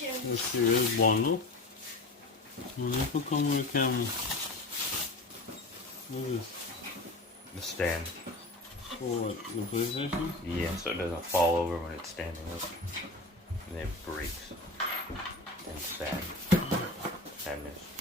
Let's see this bundle. When they come with a camera. What is this? The stand. For what? The PlayStation? Yeah, so it doesn't fall over when it's standing up. And it breaks. And sad. Sadness.